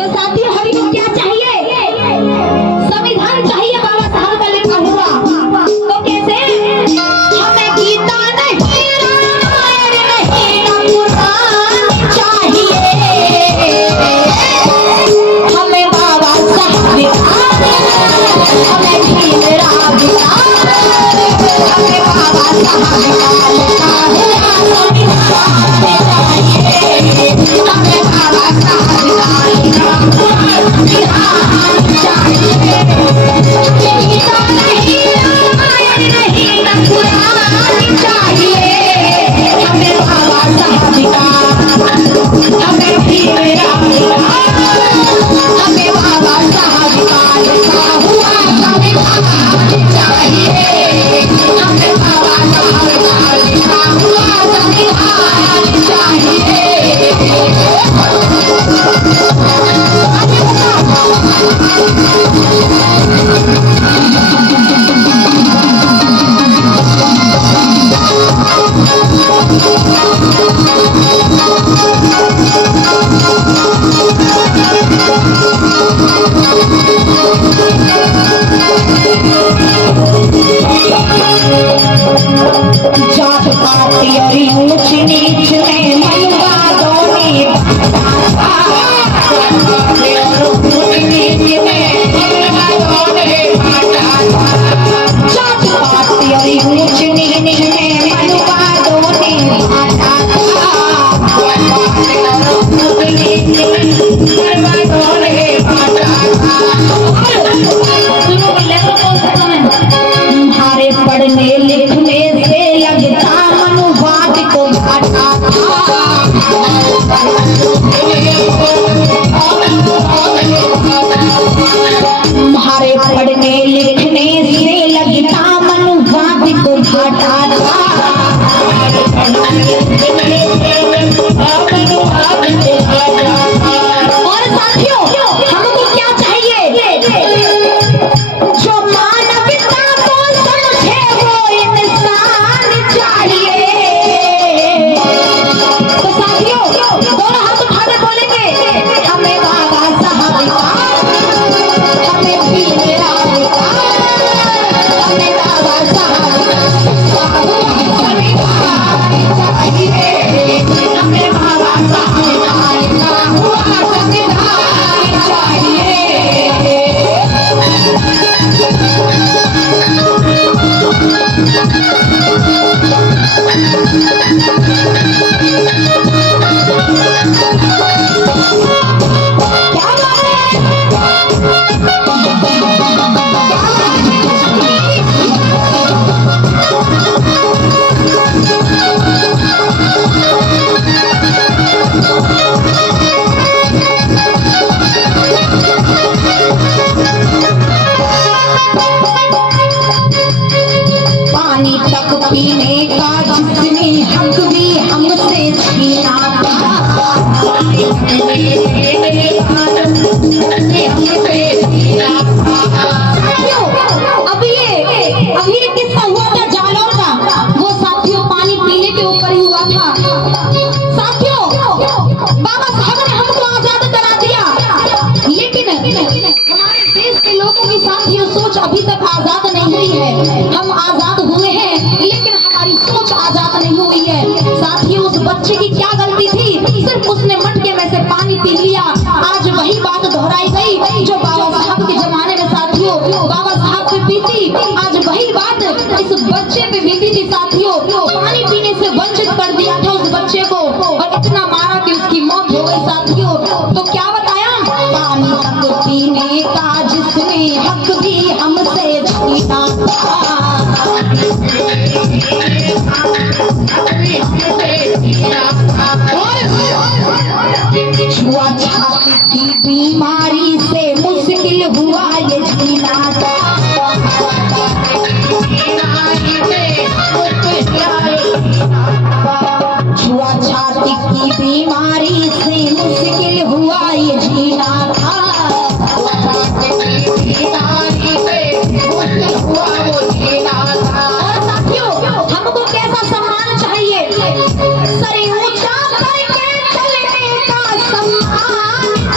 तो साथियों हमको क्या चाहिए? संविधान चाहिए बाबा साहब का लिखा हुआ। तो कैसे? हमें गीता नहीं रामायण नहीं ना कुरान चाहिए, हमें बाबा साहब का, हमें भीम राव का, हमें बाबा साहब का लिखा हुआ संविधान चाहिए, हमें बाबा साहब का लिखा हुआ संविधान चाहिए। हमें गीता नहीं रामायण नहीं ना कुरान चाहिए, हमें बाबा साहब का, हमें भीम राव का, हमें बाबा साहब का लिखा हुआ संविधान चाहिए, हमें बाबा साहब का लिखा हुआ संविधान चाहिए। जात पात और ऊंच नीच में मनवादों ने बांटा था, और ऊंच नीच में मनवादों ने बांटा था। जात पात और ऊंच नीच में मनवादों ने बांटा था, और ऊंच नीच में मनवादों ने बांटा था। तुम्हारे पढ़ने लिखने से लगता मनुवाद को घाटा था, तुम्हारे पढ़ने लिखने से लगता मनुवाद को घाटा था। और साथियों हमको क्या चाहिए? जो मानवता को समझे वो इंसान चाहिए। तो साथियों दोनों हाथ उठाकर बोलेंगे, हमें बाबा साहब का, हमें भीम राव का, हमें बाबा साहब का संविधान चाहिए, हमें बाबा साहब का लिखा हुआ संविधान चाहिए। पानी तक पीने का जिसने हक भी हमसे छीना था, अभी एक किस्सा हुआ था जालौर का। वो साथियों पानी पीने के ऊपर ही हुआ था। साथियों बाबा साहब ने हमको आजाद करा दिया, लेकिन हमारे देश के लोगों की साथियों सोच अभी तक आजाद नहीं हुई है। हम आजाद हुए हैं लेकिन हमारी सोच आजाद नहीं हुई है। साथियों उस बच्चे की क्या गलती थी? सिर्फ उसने मटके में से पानी पी लिया। आज वही बात दोहराई गई जो बाबा साहब के जमाने में साथियों बाबा साहब पे बीती, आज वही बात इस बच्चे पे बीती थी। साथियों पानी पीने से वंचित कर दिया था उस बच्चे को और इतना मारा कि उसकी मौत हो गई। साथियों तो क्या बताया? पानी तक पीने का जिसने हक भी हमसे छीना था, छुआछूत की बीमारी से मुश्किल हुआ ये जीना था। छुआछूत की बीमारी से मुश्किल हुआ ये जीना था।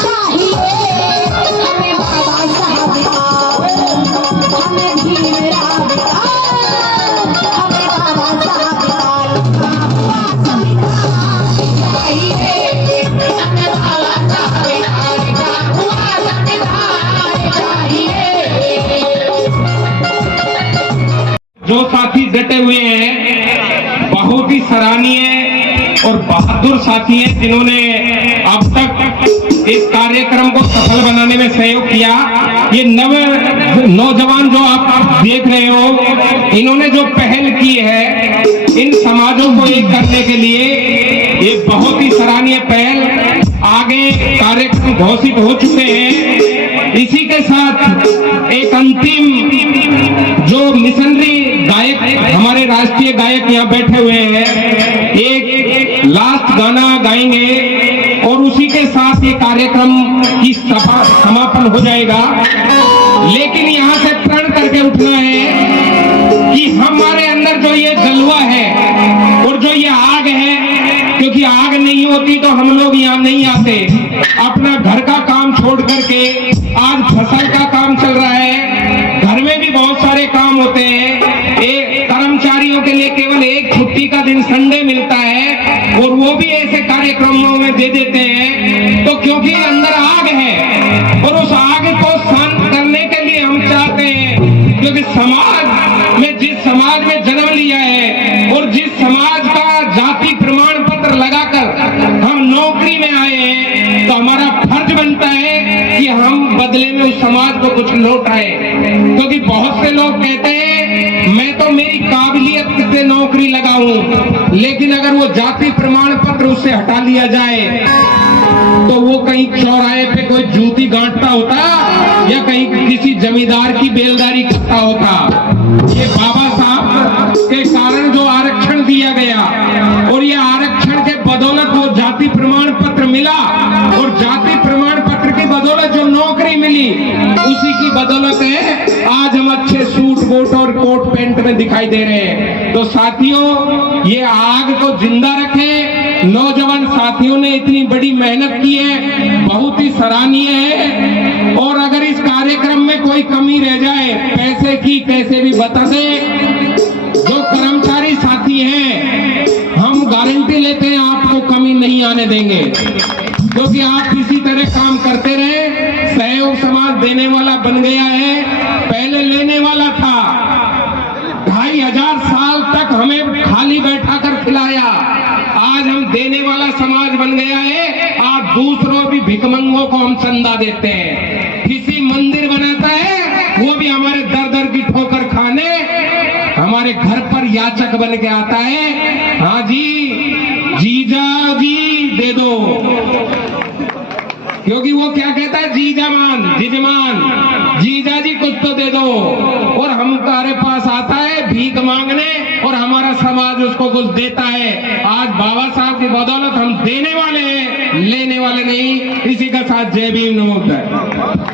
चाहिए। जुटे हुए हैं, बहुत ही सराहनीय और बहादुर साथी हैं जिन्होंने अब तक इस कार्यक्रम को सफल बनाने में सहयोग किया। ये नौजवान जो आप देख रहे हो, इन्होंने जो पहल की है इन समाजों को एक करने के लिए, ये बहुत ही सराहनीय पहल। आगे कार्यक्रम घोषित हो चुके हैं। इसी के साथ एक अंतिम जो मिशनरी गायक, हमारे राष्ट्रीय गायक यहाँ बैठे हुए हैं, एक लास्ट गाना गाएंगे और उसी के साथ ये कार्यक्रम की समापन हो जाएगा। लेकिन यहाँ से प्रण करके उठना है कि हमारे अंदर जो ये जलवा है और जो ये आग है, क्योंकि आग नहीं होती तो हम लोग यहाँ नहीं आते। अपना घर का काम छोड़ करके, आज फसल का काम चल रहा है, घर में भी बहुत सारे काम होते हैं। एक कर्मचारियों के लिए केवल एक छुट्टी का दिन संडे मिलता है और वो भी ऐसे कार्यक्रमों में दे देते हैं। तो क्योंकि अंदर आग है और उस आग को शांत करने के लिए हम चाहते हैं, क्योंकि समाज में, जिस समाज में जन्म लिया है और जिस समाज का जाति प्रमाण पत्र लगाकर हम नौकरी में आए हैं, तो हमारा फर्ज बनता है कि हम बदले में उस समाज को कुछ लौटाए। क्योंकि बहुत से लोग कहते हैं मैं तो मेरी काबिलियत से नौकरी लगाऊं, लेकिन अगर वो जाति प्रमाण पत्र उससे हटा लिया जाए तो वो कहीं चौराहे पे कोई जूती गांठता होता या कहीं किसी जमींदार की बेलदारी करता होता। ये बाबा साहब के कारण जो आरक्षण दिया गया और ये आरक्षण के बदौलत वो जाति प्रमाण पत्र मिला और जाति प्रमाण पत्र की बदौलत जो नौकरी मिली, उसी की बदौलत है आज हम अच्छे सूट बूट और कोट पैंट में दिखाई दे रहे हैं। तो साथियों, ये आग को जिंदा रखें। नौजवान साथियों ने इतनी बड़ी मेहनत की है, बहुत ही सराहनीय है। और अगर इस कार्यक्रम में कोई कमी रह जाए, पैसे की कैसे भी बता दें, जो कर्मचारी साथी हैं, हम गारंटी लेते हैं आपको कमी नहीं आने देंगे, क्योंकि आप इसी तरह काम करते रहे। सहयोग समाज देने वाला बन गया है, पहले लेने वाला था। 2500 साल तक हमें खाली बैठा कर खिलाया, आज हम देने वाला समाज बन गया है। आज दूसरों भी भिखमंगों को हम चंदा देते हैं। किसी मंदिर बनाता है, वो भी हमारे दर दर की ठोकर खाने हमारे घर पर याचक बन के आता है। हाँ जी, जीजा जी दे दो, क्योंकि वो क्या कहता है, जीजामान जिजमान, जीजा जी कुछ तो दे दो। और हमारे पास आता है भीख मांगने और हमारा समाज उसको कुछ देता है। आज बाबा साहब की बदौलत हम देने वाले हैं, लेने वाले नहीं। इसी का साथ जय भीम, नमो बुद्धाय।